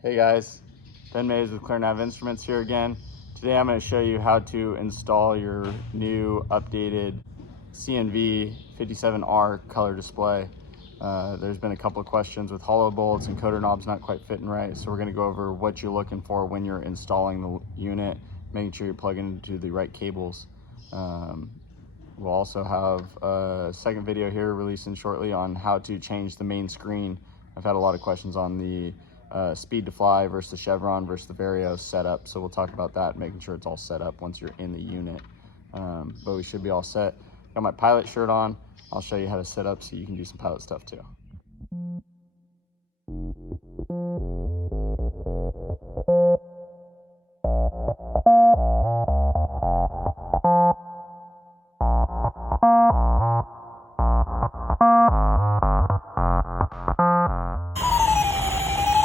Hey guys, Ben Mays with ClearNav Instruments here again. Today I'm going to show you how to install your new updated CNv57R color display. There's been a couple of questions with hollow bolts and coder knobs not quite fitting right, so we're going to go over what you're looking for when you're installing the unit, making sure you're plugging into the right cables. We'll also have a second video here releasing shortly on how to change the main screen. I've had a lot of questions on the speed to fly versus the Chevron versus the Vario setup, so we'll talk about that, making sure it's all set up once you're in the unit. But we should be all set. Got my pilot shirt on. I'll show you how to set up so you can do some pilot stuff too.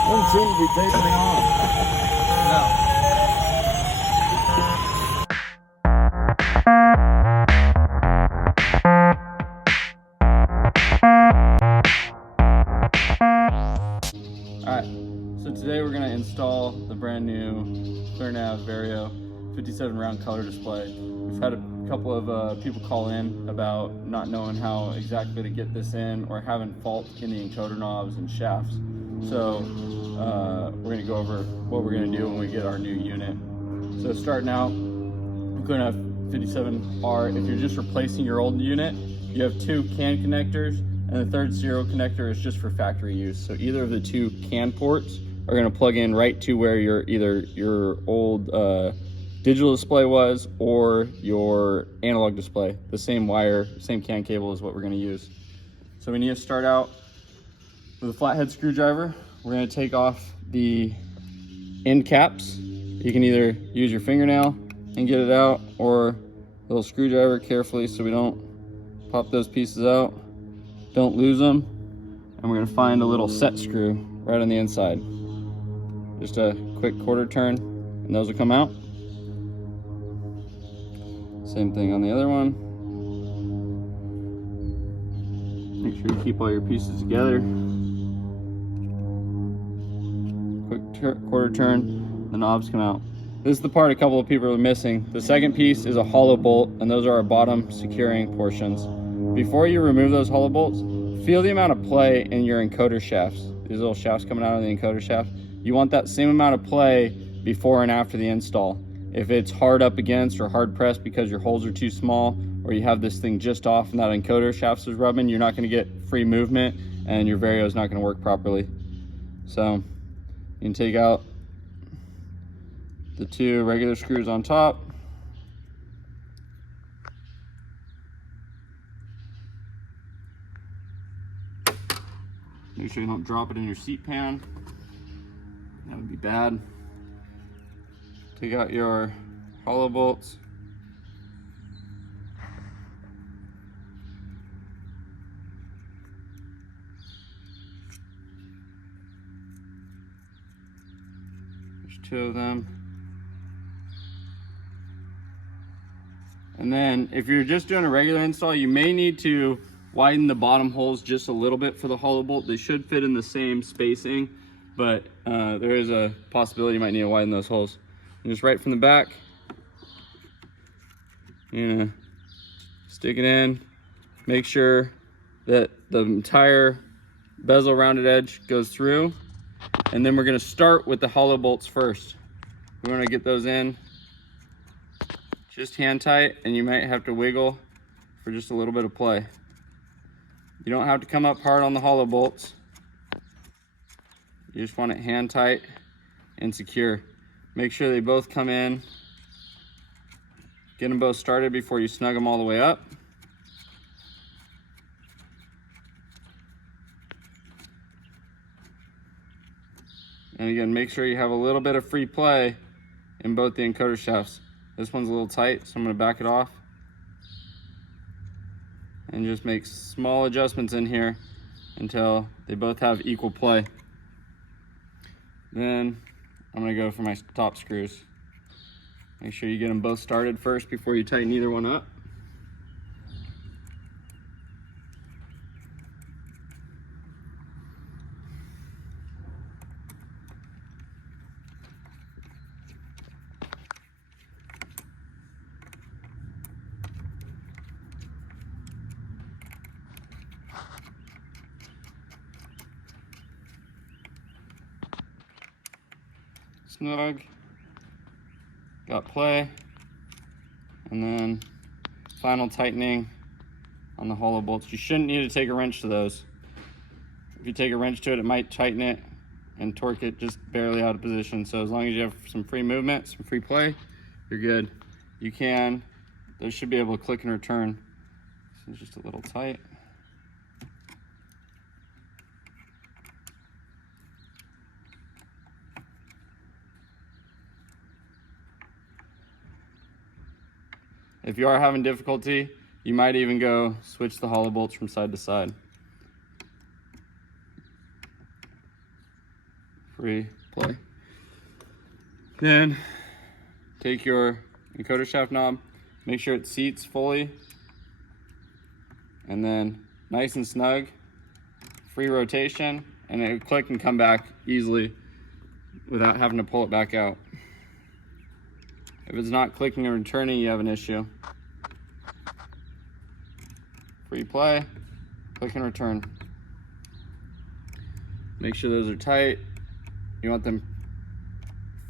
Doesn't seem to be tapering off. No. Alright, so today we're going to install the brand new ClearNav Vario 57 round color display. We've had a couple of people call in about not knowing how exactly to get this in or having fault in the encoder knobs and shafts. So we're going to go over what we're going to do when we get our new unit. So starting out, we're going to have 57R. If you're just replacing your old unit, you have two CAN connectors, and the third serial connector is just for factory use. So either of the two CAN ports are going to plug in right to where your old digital display was or your analog display. The same wire, same CAN cable is what we're going to use. So we need to start out with a flathead screwdriver. We're going to take off the end caps. You can either use your fingernail and get it out, or a little screwdriver carefully so we don't pop those pieces out, don't lose them. And we're going to find a little set screw right on the inside. Just a quick quarter turn and those will come out. Same thing on the other one. Make sure you keep all your pieces together. Quick quarter turn, the knobs come out. This is the part a couple of people are missing. The second piece is a hollow bolt, and those are our bottom securing portions. Before you remove those hollow bolts, feel the amount of play in your encoder shafts. These little shafts coming out of the encoder shaft. You want that same amount of play before and after the install. If it's hard up against or hard pressed because your holes are too small, or you have this thing just off and that encoder shaft is rubbing, you're not going to get free movement and your Vario is not going to work properly. So you can take out the two regular screws on top. Make sure you don't drop it in your seat pan. That would be bad. Take out your hollow bolts. There's two of them. And then if you're just doing a regular install, you may need to widen the bottom holes just a little bit for the hollow bolt. They should fit in the same spacing, but there is a possibility you might need to widen those holes. And just right from the back, stick it in. Make sure that the entire bezel rounded edge goes through. And then we're gonna start with the hollow bolts first. We're gonna get those in just hand tight, and you might have to wiggle for just a little bit of play. You don't have to come up hard on the hollow bolts. You just want it hand tight and secure. Make sure they both come in. Get them both started before you snug them all the way up. And again, make sure you have a little bit of free play in both the encoder shafts. This one's a little tight, so I'm going to back it off and just make small adjustments in here until they both have equal play. Then I'm going to go for my top screws. Make sure you get them both started first before you tighten either one up. snug, got play, and then final tightening on the hollow bolts. You shouldn't need to take a wrench to those. If you take a wrench to it, it might tighten it and torque it just barely out of position. So as long as you have some free movement, some free play, you're good. Those should be able to click and return. This is just a little tight. If you are having difficulty, you might even go switch the hollow bolts from side to side. Free play. Then take your encoder shaft knob, make sure it seats fully, and then nice and snug, free rotation, and it will click and come back easily without having to pull it back out. If it's not clicking and returning, you have an issue. Free play, click and return. Make sure those are tight. You want them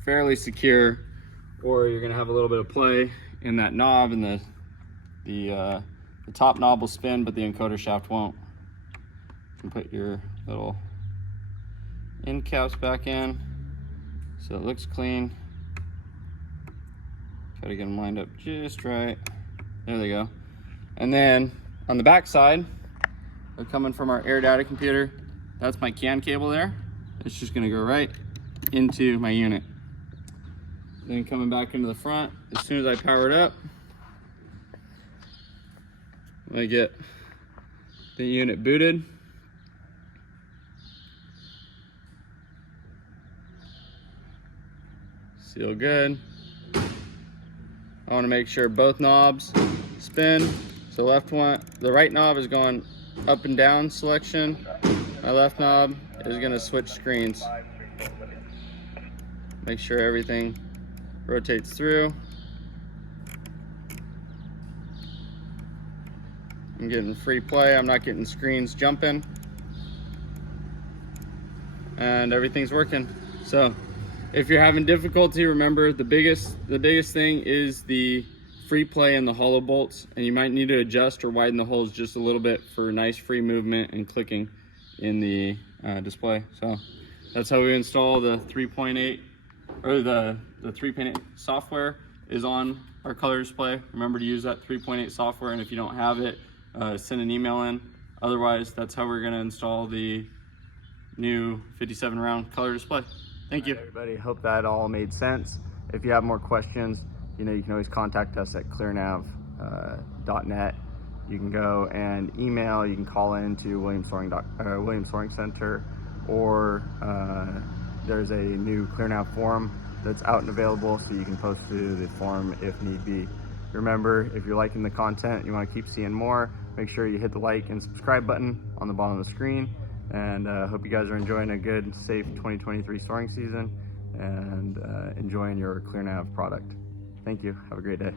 fairly secure, or you're gonna have a little bit of play in that knob, and the top knob will spin, but the encoder shaft won't. You can put your little end caps back in so it looks clean. Try to get them lined up just right. There they go. And then on the back side, they're coming from our air data computer. That's my CAN cable there. It's just gonna go right into my unit. Then coming back into the front, as soon as I power it up, I get the unit booted. Seal good. I want to make sure both knobs spin. So the right knob is going up and down selection. My left knob is going to switch screens. Make sure everything rotates through. I'm getting free play. I'm not getting screens jumping. And everything's working. So if you're having difficulty, remember the biggest thing is the free play in the hollow bolts, and you might need to adjust or widen the holes just a little bit for nice free movement and clicking in the display. So that's how we install the 3.8, or the 3.8 software is on our color display. Remember to use that 3.8 software, and if you don't have it, send an email in. Otherwise, that's how we're going to install the new 57 round color display. Thank you. Hi, everybody. Hope that all made sense. If you have more questions, you can always contact us at clearnav.net. You can go and email, you can call in to Williams Soaring Center, or there's a new ClearNav forum that's out and available, so you can post to the forum if need be. Remember, if you're liking the content, you want to keep seeing more, make sure you hit the like and subscribe button on the bottom of the screen. And hope you guys are enjoying a good, safe 2023 soaring season, and enjoying your ClearNav product. Thank you. Have a great day.